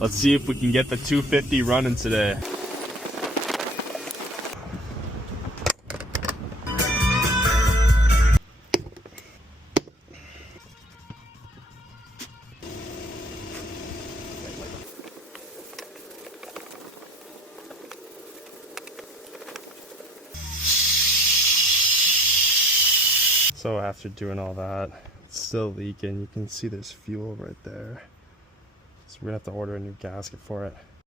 Let's see if we can get the 250 running today. So after doing all that, it's still leaking. You can see there's fuel right there. So we're gonna have to order a new gasket for it.